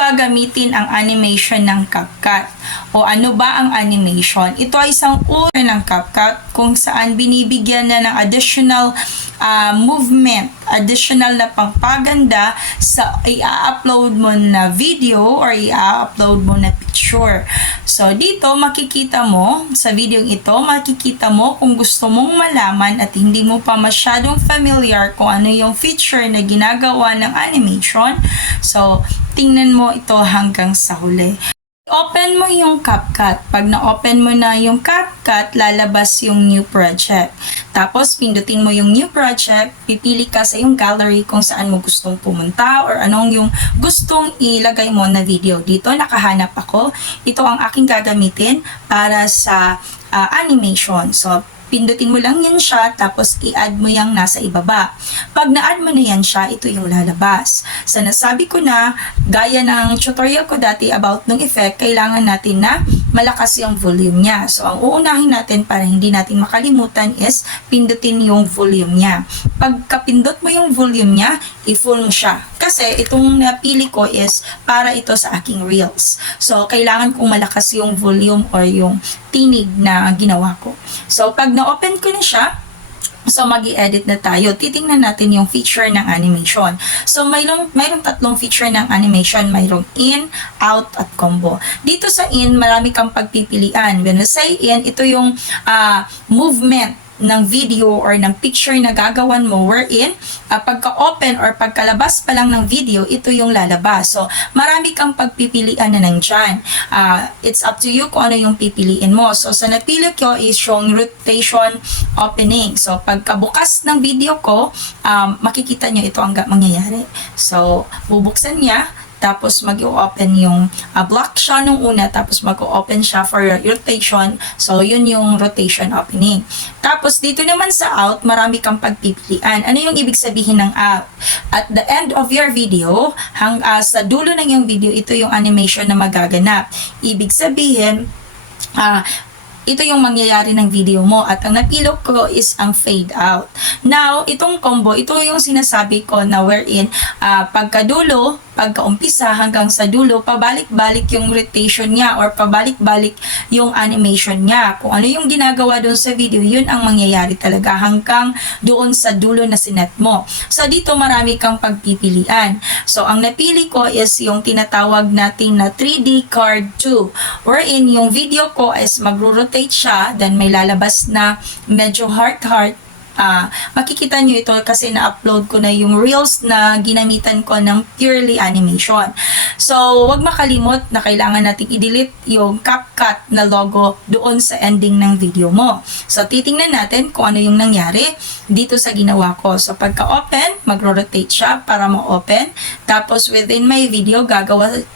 ba gamitin ang animation ng CapCut? O ano ba ang animation? Ito ay isang uri ng CapCut kung saan binibigyan na ng additional movement, additional na pangpaganda sa i-upload mo na video or i-upload mo na picture. So, dito makikita mo, sa video ito, makikita mo kung gusto mong malaman at hindi mo pa masyadong familiar kung ano yung feature na ginagawa ng animation. So, tingnan mo ito hanggang sa huli. Open mo yung CapCut. Pag na-open mo na yung CapCut, lalabas yung new project. Tapos, pindutin mo yung new project, pipili ka sa yung gallery kung saan mo gustong pumunta or anong yung gustong ilagay mo na video. Dito, nakahanap ako. Ito ang aking gagamitin para sa animation. So, pindutin mo lang yan siya, tapos i-add mo yung nasa ibaba. Pag na-add mo na yan siya, ito yung lalabas. So, nasabi ko na, gaya ng tutorial ko dati about ng effect, kailangan natin na malakas yung volume niya. So, ang uunahin natin para hindi natin makalimutan is pindutin yung volume niya. Pagkapindot mo yung volume niya, i-full mo siya. Kasi itong napili ko is para ito sa aking reels. So, kailangan kong malakas yung volume or yung tinig na ginawa ko. So, pag na-open ko na siya, so mag-i-edit na tayo. Titingnan natin yung feature ng animation. So, mayroong tatlong feature ng animation. Mayroong in, out, at combo. Dito sa in, marami kang pagpipilian. When I say in, ito yung movement ng video or ng picture na gagawan mo wherein pagka-open or pagkalabas pa lang ng video, ito yung lalabas. So, marami kang pagpipilian na nandyan. It's up to you kung ano yung pipiliin mo. So, sa napili ko is yung rotation opening. So, pagkabukas ng video ko, makikita nyo ito ang mangyayari. So, bubuksan niya. Tapos mag-open yung block siya nung una, tapos mag-open siya for rotation. So, yun yung rotation opening. Tapos, dito naman sa out, marami kang pagpipilian. Ano yung ibig sabihin ng out? At the end of your video, sa dulo ng yung video, ito yung animation na magaganap. Ibig sabihin, ito yung mangyayari ng video mo at ang napilo ko is ang fade out. Now, itong combo, ito yung sinasabi ko na wherein pagkadulo, pagkaumpisa hanggang sa dulo, pabalik-balik yung rotation niya or pabalik-balik yung animation niya. Kung ano yung ginagawa doon sa video, yun ang mangyayari talaga hanggang doon sa dulo na sinet mo. So, dito marami kang pagpipilian. So, ang napili ko is yung tinatawag natin na 3D card 2 wherein yung video ko is magro-rotate siya, then may lalabas na medyo heart-heart. Makikita nyo ito kasi na-upload ko na yung reels na ginamitan ko ng purely animation. So, wag makalimot na kailangan nating i-delete yung CapCut na logo doon sa ending ng video mo. So, titingnan natin kung ano yung nangyari dito sa ginawa ko. So, pagka-open, magro-rotate siya para ma-open. Tapos, within my video,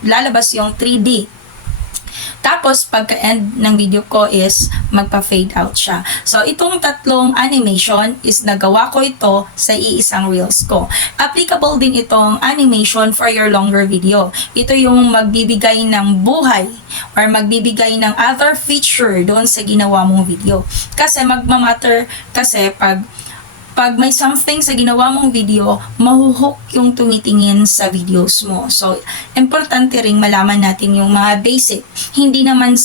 lalabas yung 3D. Tapos, pagka-end ng video ko is magpa-fade out siya. So, itong tatlong animation is nagawa ko ito sa iisang reels ko. Applicable din itong animation for your longer video. Ito yung magbibigay ng buhay or magbibigay ng other feature doon sa ginawa mong video. Kasi magmamatter kasi pag may something sa ginawa mong video, mahuhook yung tumitingin sa videos mo. So, importante ring malaman natin yung mga basic. Hindi naman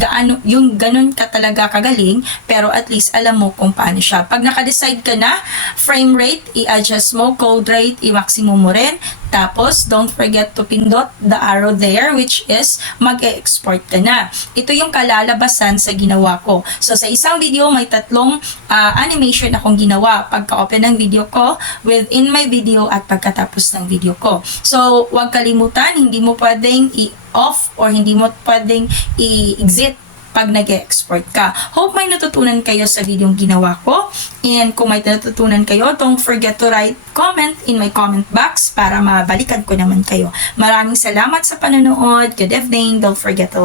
gaano yung ganun ka talaga kagaling, pero at least alam mo kung paano siya. Pag naka-decide ka na, frame rate, i-adjust mo, code rate, i-maximum mo rin. Tapos, don't forget to pindot the arrow there, which is mag-export ka na. Ito yung kalalabasan sa ginawa ko. So, sa isang video, may tatlong animation akong ginawa. Pagka-open ng video ko, within my video, at pagkatapos ng video ko. So, huwag kalimutan, hindi mo pwedeng i-off or hindi mo pwedeng i-exit pag nag-export ka. Hope may natutunan kayo sa video ginawa ko. And kung may natutunan kayo, don't forget to write comment in my comment box para mabalikan ko naman kayo. Maraming salamat sa panonood. Good evening. Don't forget to like.